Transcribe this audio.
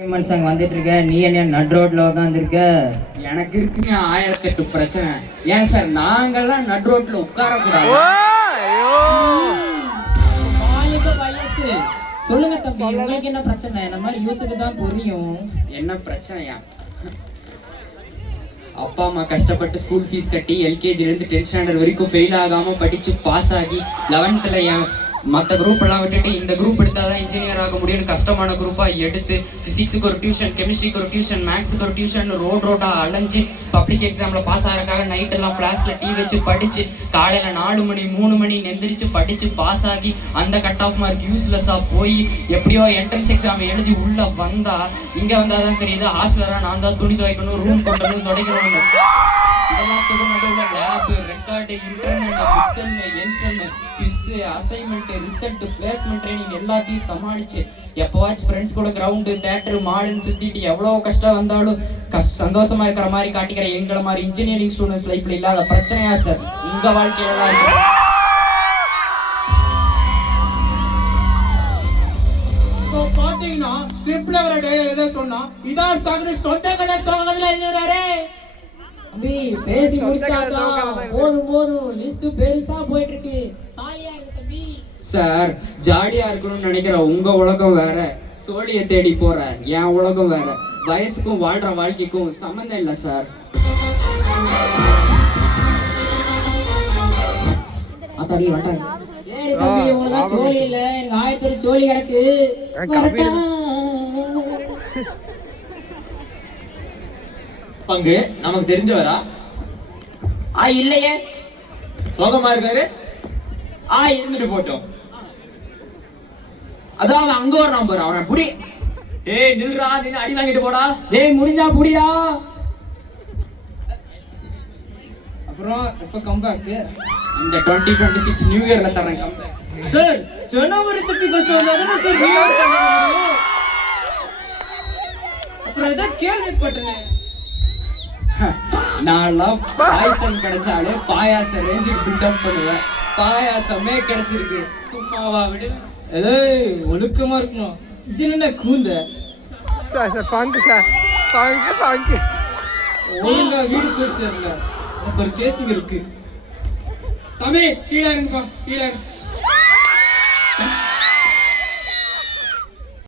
மனுஷங்க வந்துட்டு இருக்க, நீ என்ன நட் ரோட்ல உட்காந்துருக்க? எனக்கு இருக்குங்க 1008 பிரச்சனை. ஏன் சார் நாங்கெல்லாம் நட் ரோட்ல உட்கார கூடாது? சொல்லுங்க தம்பி, உங்களுக்கு என்ன பிரச்சனை? இந்த மாதிரி யூத்துக்கு தான் புரியும். என்ன பிரச்சனையா? அப்பா அம்மா கஷ்டப்பட்டு ஸ்கூல் ஃபீஸ் கட்டி எல்கேஜிலேருந்து 10th ஸ்டாண்டர்ட் வரைக்கும் ஃபெயில் ஆகாமல் படித்து பாஸ் ஆகி 11th என் மற்ற குரூப் எல்லாம் விட்டுட்டு இந்த குரூப் எடுத்தால் தான் இன்ஜினியர் ஆக முடியும்னு கஷ்டமான குரூப்பாக எடுத்து ஃபிசிக்ஸுக்கு ஒரு டியூஷன், கெமிஸ்ட்ரிக்கு ஒரு டியூஷன், மேக்ஸுக்கு ஒரு டியூஷன், ரோட்டாக அலைஞ்சு பப்ளிக் எக்ஸாமில் பாஸ் ஆகிறதுக்காக நைட்டெல்லாம் ஃப்ளாஷில் டீ வச்சு படித்து காலையில் 4 மணி 3 மணி நெந்திரிச்சு படித்து பாஸ் ஆகி அந்த கட் ஆஃப் மார்க் யூஸ்லெஸ்ஸாக போய் எப்படியோ என்ட்ரன்ஸ் எக்ஸாம் எழுதி உள்ளே வந்தால் இங்கே வந்தால் தான் தெரியுது ஹாஸ்டலராக நான் தான் துணி துவைக்கணும், ரூம் கொண்டணும், துடைக்கணும்னு. இதெல்லாத்துக்கும் நடுவில் லேபு, ரெக்கார்டு, இன்டர்நெட், புக்ஸென்னு, என்சென்னு, quiz, assignment, result, placement training எல்லாத்தையும் சமாளித்து எப்போவாச்சும் ஃப்ரெண்ட்ஸ் கூட கிரவுண்டு, தேட்டரு, மாடுன்னு சுற்றிட்டு எவ்வளோ கஷ்டம் வந்தாலும் சந்தோஷமாக இருக்கிற மாதிரி காட்டிக்கிற எங்களை மாதிரி இன்ஜினியரிங் ஸ்டூடெண்ட்ஸ் லைஃப்பில் இல்லாத பிரச்சனையா சார் உங்கள் வாழ்க்கையிலலாம் இருக்கு? பாத்தீங்கன்னா ஸ்கிரிப்ட்ல வர டயலாக் எதை சொன்னா இதான் சாகுது சொந்த கதை சோகங்கள்ல எழுதுறாரே. தம்பி பேசி முடிச்சாச்சா? போதும் லிஸ்ட் பெருசா போயிட்டு இருக்கு. சாலியா இருக்கு தம்பி. சார் ஜாலியாக இருக்கணும்னு நினைக்கிற உங்கள் உலகம் வேற, சோழியை தேடி போகிற என் உலகம் வேற. வயசுக்கும் வாழ்கிற வாழ்க்கைக்கும் சம்மந்தம் இல்லை சார். அத்தாடி வந்துட்டாங்க. சரி தம்பி, உங்களுக்கு சோழி இல்ல, எனக்கு 1008 சோழி கிடக்கு. பங்கு நமக்கு தெரிஞ்சவரா? இல்லையே. சோகமா இருக்காரு. இருந்துட்டு போட்டோம். அதான் அவன் அங்க ஒரு நம்பர் அவனை புடி. ஏய் நில்றா, நின்னு அடி வாங்கிட்டு போடா. டேய் முடிஞ்சா புடிடா. அப்புறம் எப்ப கம்பேக்? இந்த 2026 நியூ இயர்ல தரேன் கம்பேக். சார் ஜனவரி 31 வந்தாதானே சார் நியூ இயர் கொண்டாட முடியும். அப்புறம் ஏதோ கேள்விப்பட்டேன். நான்லாம் பாயசம் கிடைச்சாலே பாயாசம் ரேஞ்சுக்கு பில்டப் பண்ணுவேன். பாயாசமே கிடைச்சிருக்கு, சும்மாவா விடு. ஏய் ஒழுக்கமா இருக்கணும். இது என்ன கூந்த? ஒழுங்கா வீடு போயிடுச்சு. எனக்கு ஒரு சேசிங் இருக்கு. தம்பி கீழே இருங்கப்பா, கீழே